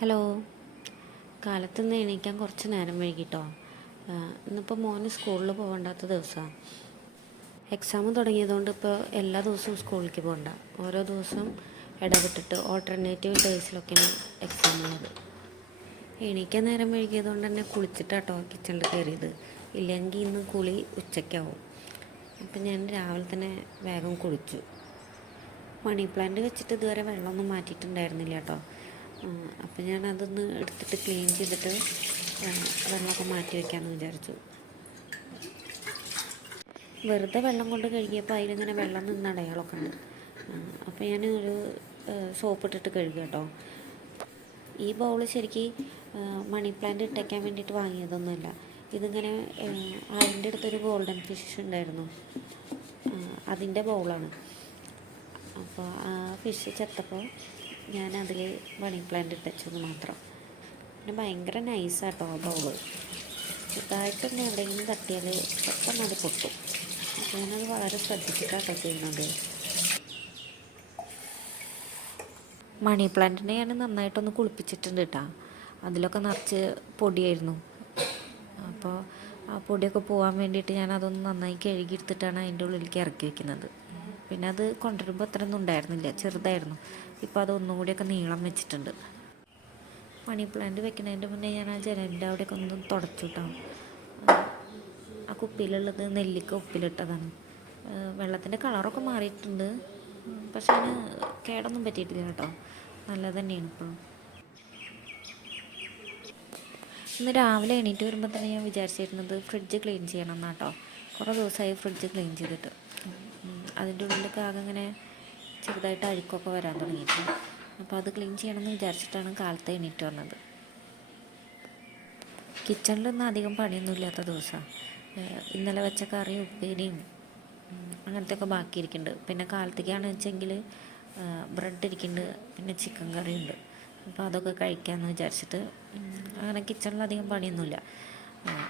Hello. കാലത്തുനിന്ന് എണീക്കാൻ കുറച്ച് നേരം വൈകിട്ടോ. ഇന്നിപ്പോൾ മോന് സ്കൂളിൽ പോകണ്ടാത്ത ദിവസമാണ്. എക്സാം തുടങ്ങിയതുകൊണ്ട് ഇപ്പോൾ എല്ലാ ദിവസവും സ്കൂളിലേക്ക് പോകണ്ട. ഓരോ ദിവസം ഇടവിട്ടിട്ട് ഓൾട്ടർനേറ്റീവ് ഡേയ്സിലൊക്കെയാണ് എക്സാം ഉള്ളത്. എണീക്കാൻ നേരം വൈകിയതുകൊണ്ട് തന്നെ കുളിച്ചിട്ടാട്ടോ കിച്ചണിൽ കയറിയത്. ഇല്ലെങ്കിൽ ഇന്ന് കുളി ഉച്ചയ്ക്കാവും. അപ്പം ഞാൻ രാവിലെ തന്നെ വേഗം കുളിച്ചു. മണി പ്ലാന്റ് വെച്ചിട്ട് ഇതുവരെ വെള്ളമൊന്നും മാറ്റിയിട്ടുണ്ടായിരുന്നില്ല കേട്ടോ. അപ്പം ഞാൻ അതൊന്ന് എടുത്തിട്ട് ക്ലീൻ ചെയ്തിട്ട് വെള്ളമൊക്കെ മാറ്റി വയ്ക്കാമെന്ന് വിചാരിച്ചു. വെറുതെ വെള്ളം കൊണ്ട് കഴുകിയപ്പോൾ അതിലിങ്ങനെ വെള്ളം നിന്ന് അടയാളമൊക്കെ ഉണ്ട്. അപ്പോൾ ഞാൻ ഒരു സോപ്പ് ഇട്ടിട്ട് കഴുകുക കേട്ടോ. ഈ ബൗൾ ശരിക്കും മണി പ്ലാന്റ് ഇട്ടേക്കാൻ വേണ്ടിയിട്ട് വാങ്ങിയതൊന്നുമല്ല. ഇതിങ്ങനെ അതിൻ്റെ അടുത്തൊരു ഗോൾഡൻ ഫിഷ് ഉണ്ടായിരുന്നു, അതിൻ്റെ ബൗളാണ്. അപ്പോൾ ആ ഫിഷ് ചത്തപ്പോൾ ഞാൻ അതിൽ മണി പ്ലാന്റ് ഇട്ടു മാത്രം. പിന്നെ ഭയങ്കര നൈസാട്ടോ ആ ബൗള്. ചെറുതായിട്ടൊന്ന് എവിടെയെങ്കിലും തട്ടിയാൽ പെട്ടെന്ന് അത് പൊട്ടും. അപ്പോൾ ഞാനത് വളരെ ശ്രദ്ധിച്ചിട്ടാട്ടോ ചെയ്യുന്നത്. മണി പ്ലാന്റിനെ ഞാൻ നന്നായിട്ടൊന്ന് കുളിപ്പിച്ചിട്ടുണ്ട് കേട്ടോ. അതിലൊക്കെ നിറച്ച് പൊടിയായിരുന്നു. അപ്പോൾ ആ പൊടിയൊക്കെ പോകാൻ വേണ്ടിയിട്ട് ഞാൻ അതൊന്ന് നന്നായി കഴുകിയെടുത്തിട്ടാണ് അതിൻ്റെ ഉള്ളിലേക്ക് ഇറക്കി വയ്ക്കുന്നത്. പിന്നെ അത് കൊണ്ടുവരുമ്പോൾ അത്രയൊന്നും ഉണ്ടായിരുന്നില്ല, ചെറുതായിരുന്നു. ഇപ്പോൾ അതൊന്നും കൂടിയൊക്കെ നീളം വെച്ചിട്ടുണ്ട്. മണി പ്ലാന്റ് വെക്കുന്നതിൻ്റെ മുന്നേ ഞാൻ ആ ജനലിൻ്റെ അവിടെയൊക്കെ ഒന്ന് തുടച്ചു കേട്ടോ. ആ കുപ്പിയിലുള്ളത് നെല്ലിക്ക ഉപ്പിലിട്ടതാണ്. വെള്ളത്തിൻ്റെ കളറൊക്കെ മാറിയിട്ടുണ്ട്, പക്ഷെ അതിന് കേടൊന്നും പറ്റിയിട്ടില്ല കേട്ടോ. നല്ലത് തന്നെയാണ് ഇപ്പോഴും. ഇന്ന് രാവിലെ എണീറ്റ് വരുമ്പോൾ തന്നെ ഞാൻ വിചാരിച്ചിരുന്നത് ഫ്രിഡ്ജ് ക്ലീൻ ചെയ്യണം എന്നാട്ടോ. കുറേ ദിവസമായി ഫ്രിഡ്ജ് ക്ലീൻ ചെയ്തിട്ട്. അതിൻ്റെ ഉള്ളിലൊക്കെ ആകെ ഇങ്ങനെ ചെറുതായിട്ട് അഴുക്കൊക്കെ വരാൻ തുടങ്ങിയിട്ട്. അപ്പോൾ അത് ക്ലീൻ ചെയ്യണമെന്ന് വിചാരിച്ചിട്ടാണ് കാലത്ത് എണീറ്റ് വന്നത്. കിച്ചണിലൊന്നും അധികം പണിയൊന്നും ഇല്ലാത്ത ദിവസമാണ്. ഇന്നലെ വെച്ച കറി ഉപ്പേരിയും അങ്ങനത്തെ ഒക്കെ ബാക്കിയിരിക്കുന്നുണ്ട്. പിന്നെ കാലത്തേക്കാണെന്ന് വെച്ചെങ്കിൽ ബ്രെഡ് ഇരിക്കുന്നുണ്ട്, പിന്നെ ചിക്കൻ കറിയുണ്ട്. അപ്പോൾ അതൊക്കെ കഴിക്കാമെന്ന് വിചാരിച്ചിട്ട് അങ്ങനെ കിച്ചണിലധികം പണിയൊന്നുമില്ല.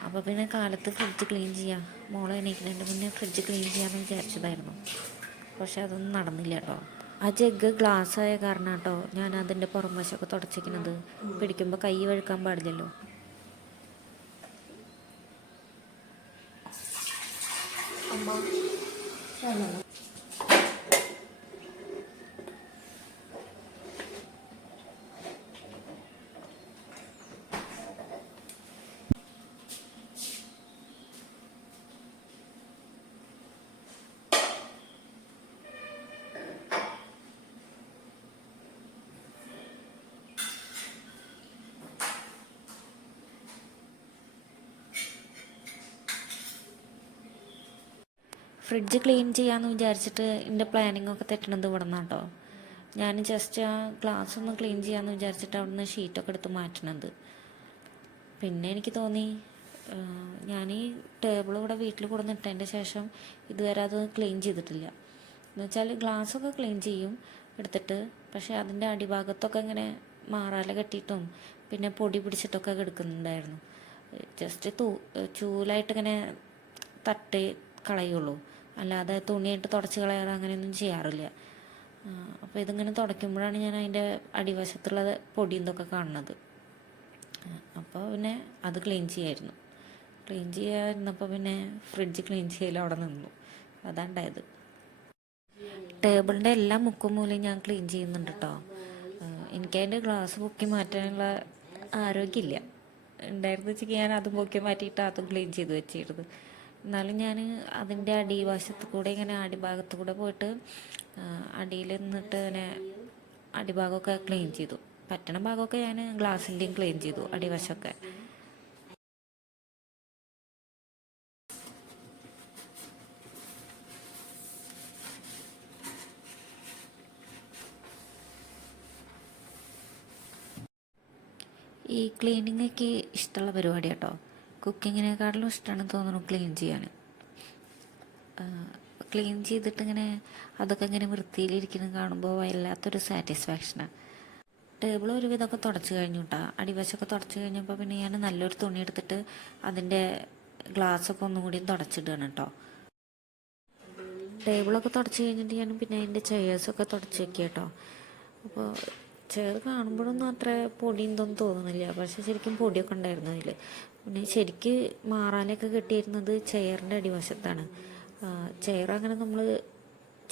അപ്പോൾ പിന്നെ കാലത്ത് ഫ്രിഡ്ജ് ക്ലീൻ ചെയ്യാം, മോളെ എണീക്കുന്നതിൻ്റെ മുന്നേ ഫ്രിഡ്ജ് ക്ലീൻ ചെയ്യാമെന്ന് വിചാരിച്ചതായിരുന്നു. പക്ഷെ അതൊന്നും നടന്നില്ല കേട്ടോ. ആ ജഗ്ഗ് ഗ്ലാസ് ആയ കാരണം കേട്ടോ ഞാൻ അതിൻ്റെ പുറം വശമൊക്കെ തുടച്ചിരിക്കുന്നത്. പിടിക്കുമ്പോൾ കൈ വഴുക്കാൻ പാടില്ലല്ലോ. ഫ്രിഡ്ജ് ക്ലീൻ ചെയ്യാമെന്ന് വിചാരിച്ചിട്ട് എൻ്റെ പ്ലാനിങ്ങൊക്കെ തെറ്റണത് ഇവിടെ നിന്നാണ് കേട്ടോ. ഞാൻ ജസ്റ്റ് ആ ഗ്ലാസ് ഒന്ന് ക്ലീൻ ചെയ്യാമെന്ന് വിചാരിച്ചിട്ട് അവിടെ നിന്ന് ഷീറ്റൊക്കെ എടുത്ത് മാറ്റണത്. പിന്നെ എനിക്ക് തോന്നി ഞാൻ ഈ ടേബിൾ ഇവിടെ വീട്ടിൽ കൊടുന്നിട്ടതിൻ്റെ ശേഷം ഇതുവരെ അത് ക്ലീൻ ചെയ്തിട്ടില്ല. എന്ന് വെച്ചാൽ ഗ്ലാസ്സൊക്കെ ക്ലീൻ ചെയ്യും എടുത്തിട്ട്, പക്ഷേ അതിൻ്റെ അടിഭാഗത്തൊക്കെ ഇങ്ങനെ മാറാല കെട്ടിയിട്ടും പിന്നെ പൊടി പിടിച്ചിട്ടൊക്കെ കിടക്കുന്നുണ്ടായിരുന്നു. ജസ്റ്റ് ചൂലായിട്ടിങ്ങനെ തട്ടി കളയുള്ളൂ, അല്ലാതെ തുണിയായിട്ട് തുടച്ച് കളയാറ് അങ്ങനെയൊന്നും ചെയ്യാറില്ല. അപ്പോൾ ഇതിങ്ങനെ തുടയ്ക്കുമ്പോഴാണ് ഞാൻ അതിൻ്റെ അടിവശത്തുള്ള പൊടി എന്തൊക്കെ കാണുന്നത്. അപ്പോൾ പിന്നെ അത് ക്ലീൻ ചെയ്യാതിരുന്നപ്പോൾ പിന്നെ ഫ്രിഡ്ജ് ക്ലീൻ ചെയ്യൽ അവിടെ നിന്നു. അതാണ്ടായത്. ടേബിളിൻ്റെ എല്ലാ മുക്കും മൂലയും ഞാൻ ക്ലീൻ ചെയ്യുന്നുണ്ട് കേട്ടോ. എനിക്കതിൻ്റെ ഗ്ലാസ് പൊക്കി മാറ്റാനുള്ള ആരോഗ്യമില്ല. ഉണ്ടായിരുന്നു വെച്ചാൽ ഞാൻ അത് പൊക്കി മാറ്റിയിട്ട് അതും ക്ലീൻ ചെയ്ത് വെച്ചിരുന്നു. എന്നാലും ഞാൻ അതിൻ്റെ അടിവശത്ത് കൂടെ ഇങ്ങനെ അടിഭാഗത്ത് കൂടെ പോയിട്ട് അടിയിൽ നിന്നിട്ട് ഇങ്ങനെ അടിഭാഗമൊക്കെ ക്ലീൻ ചെയ്തു. പറ്റണ ഭാഗമൊക്കെ ഞാൻ ഗ്ലാസിൻ്റെയും ക്ലീൻ ചെയ്തു, അടിവശമൊക്കെ. ഈ ക്ലീനിങ്ങൊക്കെ ഇഷ്ടമുള്ള പരിപാടി കേട്ടോ. കുക്കിങ്ങിനേക്കാട്ടിലും ഇഷ്ടമാണ് തോന്നുന്നു ക്ലീൻ ചെയ്യാൻ. ക്ലീൻ ചെയ്തിട്ടിങ്ങനെ അതൊക്കെ ഇങ്ങനെ വൃത്തിയിലിരിക്കുന്നത് കാണുമ്പോൾ വല്ലാത്തൊരു സാറ്റിസ്ഫാക്ഷനാണ്. ടേബിൾ ഒരുവിധമൊക്കെ തുടച്ച് കഴിഞ്ഞു കേട്ടോ. അടിവശമൊക്കെ തുടച്ച് കഴിഞ്ഞപ്പോൾ പിന്നെ ഞാൻ നല്ലൊരു തുണി എടുത്തിട്ട് അതിൻ്റെ ഗ്ലാസ്സൊക്കെ ഒന്നും കൂടി തുടച്ചിടുകയാണ് കേട്ടോ. ടേബിളൊക്കെ തുടച്ച് കഴിഞ്ഞിട്ട് ഞാൻ പിന്നെ അതിൻ്റെ ചെയേഴ്സൊക്കെ തുടച്ച് വെക്കുക കേട്ടോ. അപ്പോൾ ചെയർ കാണുമ്പോഴൊന്നും അത്ര പൊടി എന്തൊന്നും തോന്നുന്നില്ല, പക്ഷെ ശരിക്കും പൊടിയൊക്കെ ഉണ്ടായിരുന്നു അതിൽ. പിന്നെ ശരിക്ക് മാറാലൊക്കെ കെട്ടിയിരുന്നത് ചെയറിൻ്റെ അടിവശത്താണ്. ചെയർ അങ്ങനെ നമ്മൾ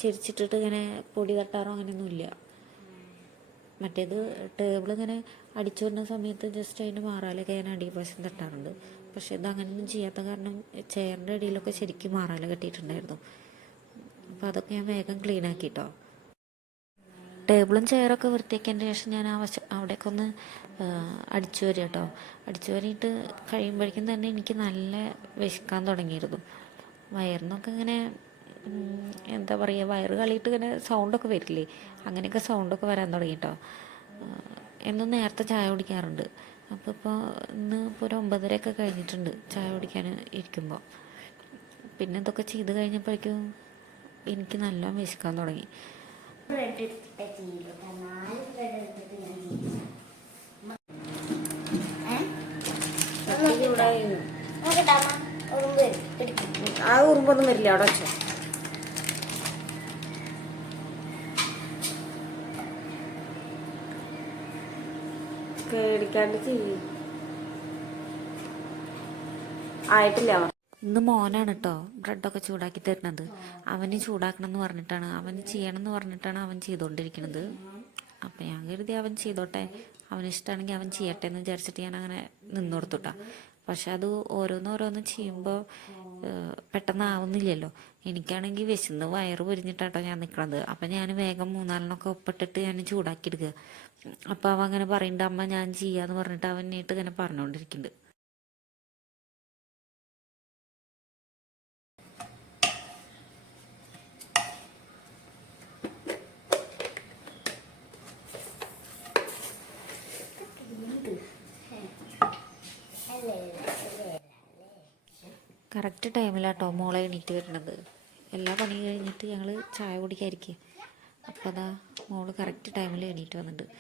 ചെരിച്ചിട്ടിട്ട് ഇങ്ങനെ പൊടി തട്ടാറോ അങ്ങനെയൊന്നുമില്ല. മറ്റേത് ടേബിൾ ഇങ്ങനെ അടിച്ചു വരുന്ന സമയത്ത് ജസ്റ്റ് അതിൻ്റെ മാറാലൊക്കെ ഞാൻ അടിവശം തട്ടാറുണ്ട്. പക്ഷെ ഇത് അങ്ങനെയൊന്നും ചെയ്യാത്ത കാരണം ചെയറിൻ്റെ അടിയിലൊക്കെ ശരിക്കും മാറാല കെട്ടിയിട്ടുണ്ടായിരുന്നു. അപ്പോൾ അതൊക്കെ ഞാൻ വേഗം ക്ലീൻ ആക്കിട്ടോ. ടേബിളും ചെയറൊക്കെ വൃത്തിയാക്കിയതിന് ശേഷം ഞാൻ അവിടേക്ക് ഒന്ന് അടിച്ചു വരിക കേട്ടോ. അടിച്ചു വരിയിട്ട് കഴിയുമ്പോഴേക്കും തന്നെ എനിക്ക് നല്ല വിശക്കാൻ തുടങ്ങിയിരുന്നു. വയറിനൊക്കെ ഇങ്ങനെ എന്താ പറയുക, വയറ് കളിയിട്ട് ഇങ്ങനെ സൗണ്ടൊക്കെ വരില്ലേ, അങ്ങനെയൊക്കെ സൗണ്ടൊക്കെ വരാൻ തുടങ്ങി കേട്ടോ. എന്നും നേരത്തെ ചായ കുടിക്കാറുണ്ട്. അപ്പോൾ ഇന്ന് ഇപ്പോൾ ഒരു 9:30 കഴിഞ്ഞിട്ടുണ്ട് ചായ കുടിക്കാൻ ഇരിക്കുമ്പോൾ. പിന്നെ ഇതൊക്കെ ചെയ്ത് കഴിഞ്ഞപ്പോഴേക്കും എനിക്ക് നല്ല വിശക്കാൻ തുടങ്ങി. ബ്രെഡ് എടുത്തിട്ട് ചെയ്യില്ല, 4 ബ്രെഡ് എടുത്തിട്ട് ഞാൻ ചെയ്യും. ആ ഉറുമ്പൊന്നും വരില്ല അവിടെ വെച്ചോ. പേടിക്കാണ്ട് ചെയ്യും. ആയിട്ടില്ല. ഇന്ന് മോനാണ് കേട്ടോ ബ്രെഡൊക്കെ ചൂടാക്കി തരുന്നത്. അവന് ചൂടാക്കണം എന്ന് പറഞ്ഞിട്ടാണ്, അവന് ചെയ്യണം എന്ന് പറഞ്ഞിട്ടാണ് അവൻ ചെയ്തുകൊണ്ടിരിക്കുന്നത്. അപ്പം ഞാൻ കരുതി അവൻ ചെയ്തോട്ടെ, അവനിഷ്ടമാണെങ്കിൽ അവൻ ചെയ്യട്ടെ എന്ന് വിചാരിച്ചിട്ട് ഞാൻ അങ്ങനെ നിന്ന് കൊടുത്തുട്ടാ. പക്ഷെ അത് ഓരോന്നോരോന്ന് ചെയ്യുമ്പോൾ പെട്ടെന്ന് ആവുന്നില്ലല്ലോ. എനിക്കാണെങ്കിൽ വിശന്ന് വയറ് പൊരിഞ്ഞിട്ടാട്ടോ ഞാൻ നിൽക്കണത്. അപ്പം ഞാൻ വേഗം 3-4 ഒപ്പിട്ടിട്ട് ഞാൻ ചൂടാക്കി എടുക്കുക. അപ്പം അവൻ അങ്ങനെ പറയുന്നുണ്ട്, അമ്മ ഞാൻ ചെയ്യാന്ന് പറഞ്ഞിട്ട് അവൻ നേട്ട് ഇങ്ങനെ പറഞ്ഞുകൊണ്ടിരിക്കുന്നുണ്ട്. കറക്റ്റ് ടൈമിലാട്ടോ മോളെ എണീറ്റ് വരുന്നത്. എല്ലാ പണിയും കഴിഞ്ഞിട്ട് ഞങ്ങൾ ചായ കുടിക്കാതിരിക്കുക. അപ്പോൾ അതാ മോള് കറക്റ്റ് ടൈമിൽ എണീറ്റ് വന്നിട്ടുണ്ട്.